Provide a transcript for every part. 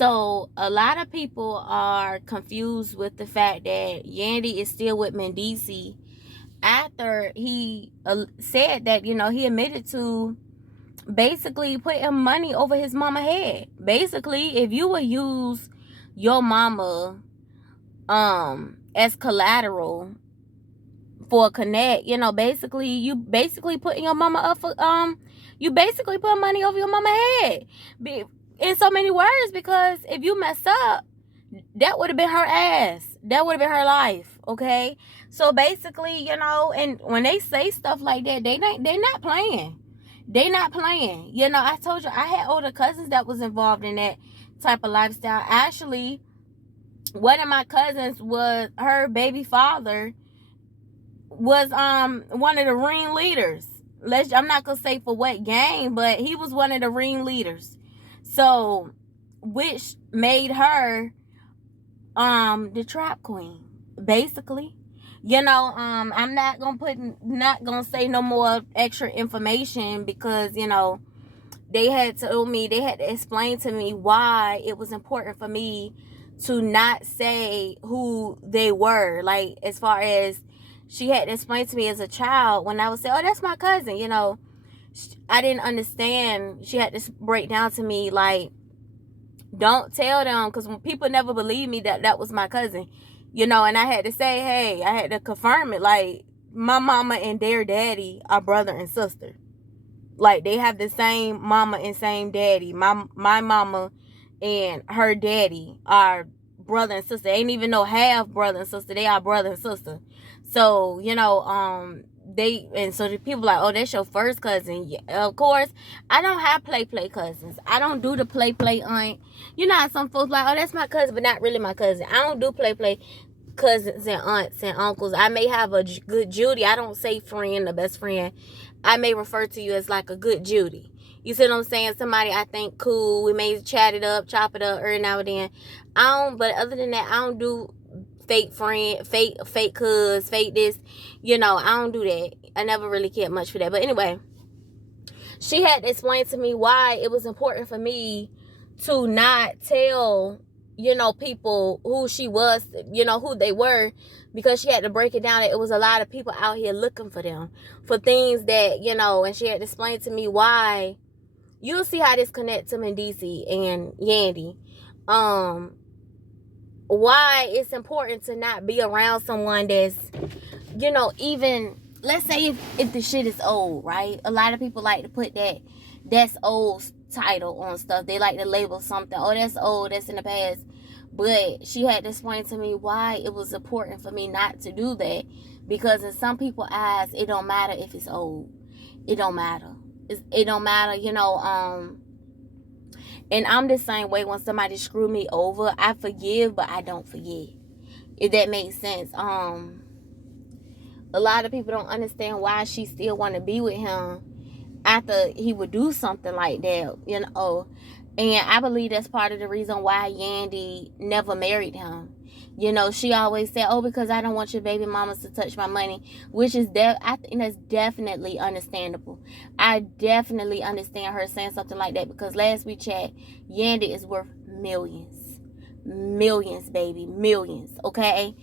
So a lot of people are confused with the fact that Yandi is still with Mendeecees after he said that, he admitted to basically putting money over his mama head. Basically, if you would use your mama as collateral for a connect, basically you basically putting your mama up for you basically put money over your mama head. In so many words, because if you messed up, that would have been her ass. That would have been her life. Okay. So basically, and when they say stuff like that, they not playing. They not playing. I told you I had older cousins that was involved in that type of lifestyle. Actually, one of my cousins was her baby father was one of the ringleaders. I'm not gonna say for what gang, but he was one of the ringleaders. So, which made her the trap queen, basically. I'm not gonna say no more extra information because they had to explain to me why it was important for me to not say who they were. Like, as far as she had to explain to me as a child, when I would say, oh, that's my cousin, I didn't understand. She had to break down to me, like, don't tell them, because people never believed me that was my cousin, and I had to say, hey, I had to confirm it, like, my mama and their daddy are brother and sister. Like, they have the same mama and same daddy. My mama and her daddy are brother and sister. They ain't even no half brother and sister. They are brother and sister. So, so the people like, oh, that's your first cousin. Yeah, of course, I don't have play cousins. I don't do the play aunt. How some folks like, oh, that's my cousin, but not really my cousin. I don't do play cousins and aunts and uncles. I may have a good Judy. I don't say friend or best friend. I may refer to you as like a good Judy. You see what I'm saying? Somebody I think cool. We may chat it up, chop it up every now and then. But other than that, I don't do fake friend, fake cuz, fake this. I don't do that. I never really cared much for that. But anyway, she had to explain to me why it was important for me to not tell, people who she was, who they were, because she had to break it down that it was a lot of people out here looking for them, for things that, and she had to explain to me why. You'll see how this connects to Mendeecees and Yandi. Why it's important to not be around someone that's, even, let's say if the shit is old, right? A lot of people like to put that's old title on stuff. They like to label something, oh, that's old, that's in the past. But she had to explain to me why it was important for me not to do that, because in some people's eyes, it don't matter if it's old. It don't matter. It don't matter, and I'm the same way. When somebody screw me over, I forgive, but I don't forget. If that makes sense. A lot of people don't understand why she still want to be with him after he would do something like that, And I believe that's part of the reason why Yandi never married him. She always said, oh, because I don't want your baby mamas to touch my money, which is I think that's definitely understandable. I definitely understand her saying something like that, because last we chat, Yandi is worth millions. Millions, baby. Millions, okay?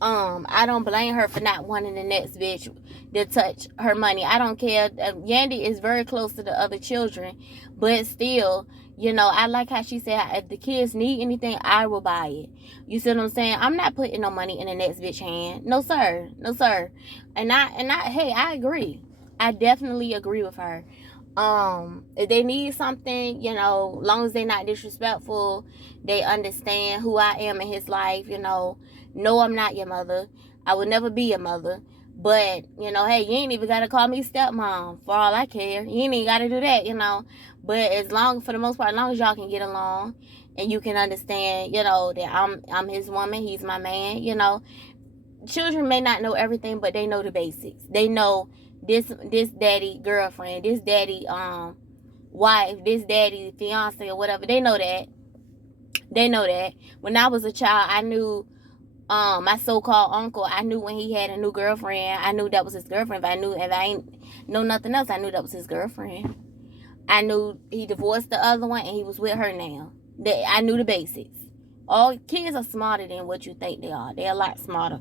I don't blame her for not wanting the next bitch to touch her money. I don't care. Yandi is very close to the other children, but still, I like how she said, if the kids need anything, I will buy it. You see what I'm saying? I'm not putting no money in the next bitch hand. No sir, no sir. And hey, I agree. I definitely agree with her. If they need something, long as they're not disrespectful, they understand who I am in his life. No, I'm not your mother. I would never be your mother. But, hey, you ain't even got to call me stepmom for all I care. You ain't even got to do that, But for the most part, as long as y'all can get along and you can understand, that I'm his woman, he's my man, Children may not know everything, but they know the basics. They know this daddy girlfriend, this daddy wife, this daddy fiance or whatever. They know that. When I was a child, I knew my so-called uncle. I knew when he had a new girlfriend. I knew that was his girlfriend. If I ain't know nothing else, I knew that was his girlfriend. I knew he divorced the other one and he was with her now. I knew the basics. All kids are smarter than what you think they are. They're a lot smarter.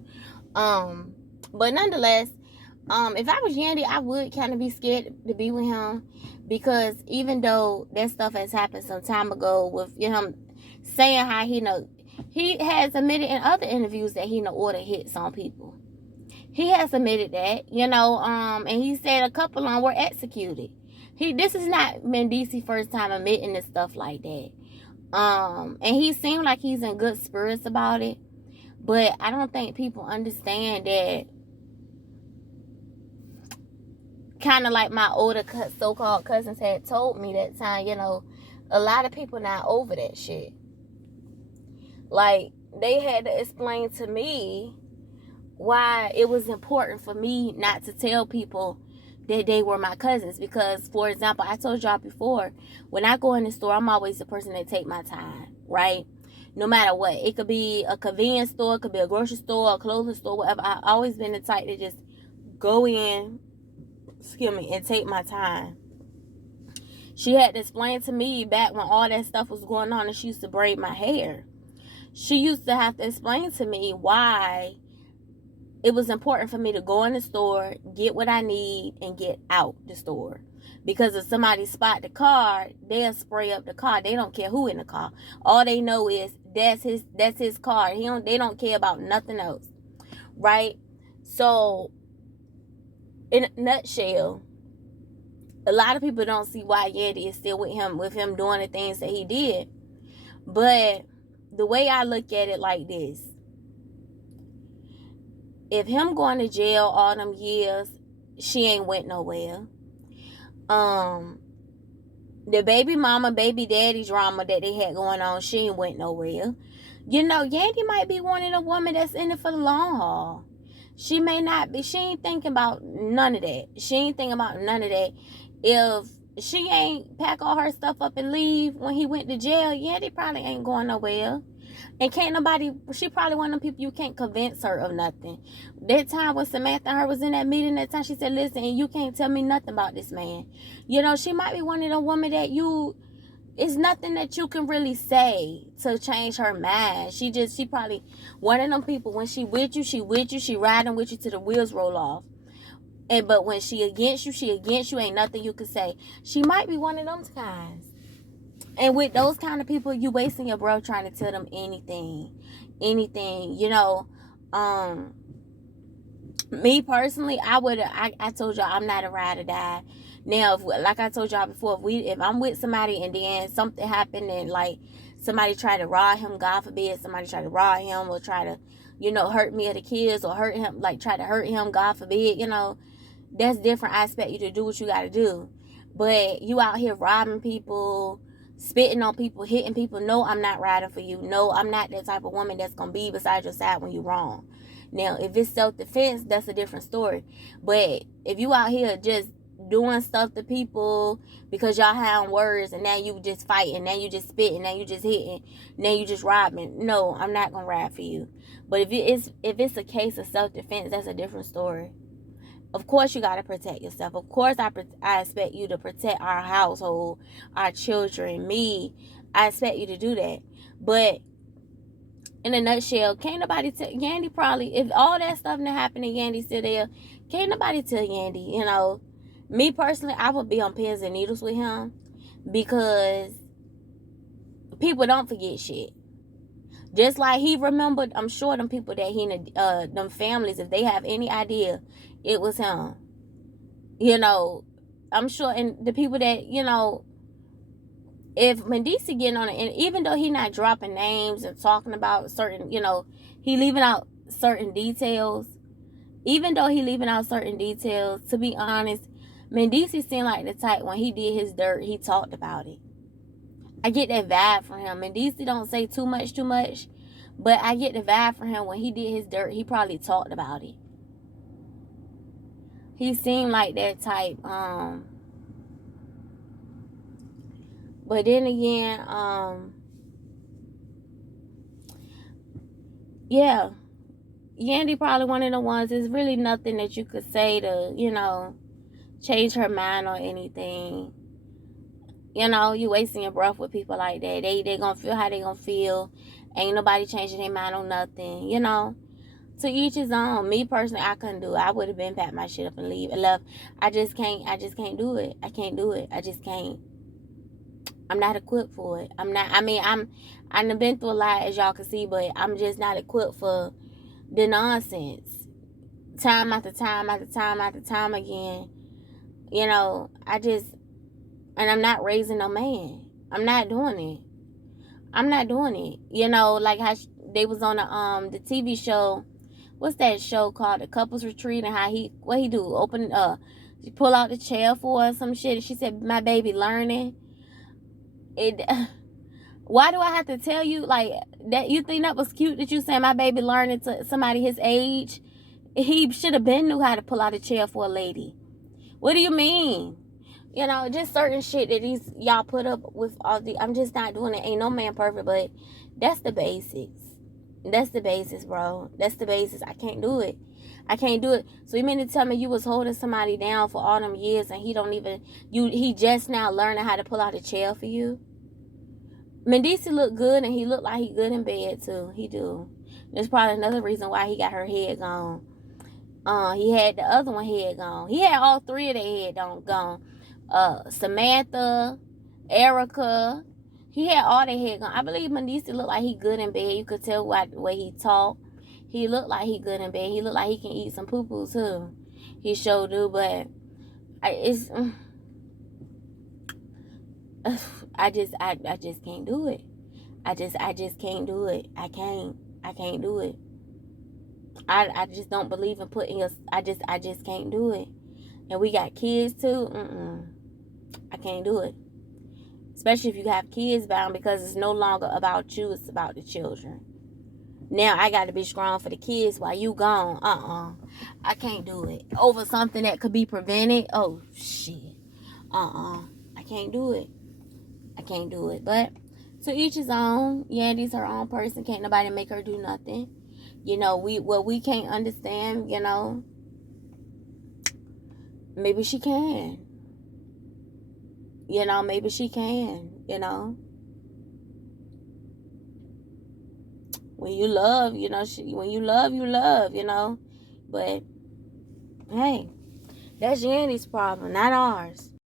But nonetheless, if I was Yandy, I would kind of be scared to be with him, because even though that stuff has happened some time ago with him saying how he has admitted in other interviews that he order hits on people. He has admitted that, and he said a couple of them were executed. This is not Mendeecees' first time admitting this stuff like that. And he seemed like he's in good spirits about it, but I don't think people understand that. Kind of like my older so-called cousins had told me that time, a lot of people not over that shit. Like, they had to explain to me why it was important for me not to tell people that they were my cousins. Because, for example, I told y'all before, when I go in the store, I'm always the person that take my time, right? No matter what. It could be a convenience store, it could be a grocery store, a clothing store, whatever. I've always been the type to just go in, and take my time. She had to explain to me back when all that stuff was going on and she used to braid my hair. She used to have to explain to me why it was important for me to go in the store, get what I need, and get out the store. Because if somebody spot the car, they'll spray up the car. They don't care who in the car. All they know is that's his car. They don't care about nothing else. Right? So, in a nutshell, a lot of people don't see why Yandi is still with him doing the things that he did. But the way I look at it like this, if him going to jail all them years, she ain't went nowhere. The baby mama, baby daddy drama that they had going on, she ain't went nowhere. Yandi might be wanting a woman that's in it for the long haul. She may not be. She ain't thinking about none of that. If she ain't pack all her stuff up and leave when he went to jail, Yandi probably ain't going nowhere. And she probably one of them people you can't convince her of nothing. That time when Samantha and her was in that meeting, that time she said, listen, you can't tell me nothing about this man. She might be one of the women that it's nothing that you can really say to change her mind. She probably one of them people, when she with you, she riding with you till the wheels roll off. But when she against you, ain't nothing you can say. She might be one of them guys. And with those kind of people, you wasting your breath trying to tell them anything. Me personally, I told y'all I'm not a ride or die. Now, like I told y'all before, if I'm with somebody and then something happened and like somebody tried to rob him, God forbid, somebody tried to rob him or try to, hurt me or the kids or hurt him, like try to hurt him, God forbid, that's different. I expect you to do what you got to do. But you out here robbing people, spitting on people, hitting people. No, I'm not riding for you. No, I'm not that type of woman that's going to be beside your side when you're wrong. Now, if it's self-defense, that's a different story. But if you out here just doing stuff to people because y'all having words and now you just fighting, now you just spitting, now you just hitting, now you just robbing. No, I'm not going to ride for you. But if it's a case of self-defense, that's a different story. Of course, you got to protect yourself. Of course, I expect you to protect our household, our children, me. I expect you to do that. But in a nutshell, can't nobody tell Yandi probably, if all that stuff that happened and Yandy still there, can't nobody tell Yandi, Me personally, I would be on pins and needles with him because people don't forget shit. Just like he remembered, I'm sure them people that them families, if they have any idea, it was him. I'm sure, and the people that, if Mendeecees getting on it, and even though he not dropping names and talking about certain, he leaving out certain details. Even though he leaving out certain details, to be honest, Mendeecees seemed like the type when he did his dirt, he talked about it. I get that vibe from him. Mendeecees don't say too much, but I get the vibe from him when he did his dirt, he probably talked about it. He seemed like that type. But then again, yeah, Yandi probably one of the ones. There's really nothing that you could say to, change her mind or anything. You know, you wasting your breath with people like that. They gonna feel how they gonna feel. Ain't nobody changing their mind on nothing. You know, to each his own. Me personally, I couldn't do it. I would have been packed my shit up and leave and left. I just can't. I just can't do it. I can't do it. I just can't. I'm not equipped for it. I'm not. I mean, I've been through a lot, as y'all can see, but I'm just not equipped for the nonsense. Time after time after time after time again. You know, and I'm not raising no man. I'm not doing it. I'm not doing it. You know, like how they was on the TV show. What's that show called? The Couples Retreat, and how what he do? Pull out the chair for her, some shit. She said, "My baby learning." It. Why do I have to tell you like that? You think that was cute that you saying my baby learning to somebody his age? He should have been knew how to pull out a chair for a lady. What do you mean? You know, just certain shit that y'all put up with all the. I'm just not doing it. Ain't no man perfect, but that's the basics. That's the basis, bro. That's the basis. I can't do it. I can't do it. So you mean to tell me you was holding somebody down for all them years and he just now learning how to pull out a chair for you? Mendeecees look good, and he look like he good in bed too. He do. There's probably another reason why he got her head gone. He had the other one head gone. He had all three of their head gone. Samantha, Erica. He had all their head gone. I believe Mendeecees looked like he good in bed. You could tell by the way he talked. He looked like he good in bed. He looked like he can eat some poo poo too. He sure do, but I just can't do it. I just can't do it. I can't do it. I just don't believe in putting us. I just can't do it. And we got kids too. I can't do it. Especially if you have kids bound, because it's no longer about you. It's about the children. Now I got to be strong for the kids while you gone. I can't do it. Over something that could be prevented. Oh, shit. I can't do it. I can't do it. But to each his own. Yandi's her own person. Can't nobody make her do nothing. You know, we can't understand, you know, maybe she can. You know, maybe she can, you know. When you love, you know, when you love, you know. But, hey, that's Yandi's problem, not ours.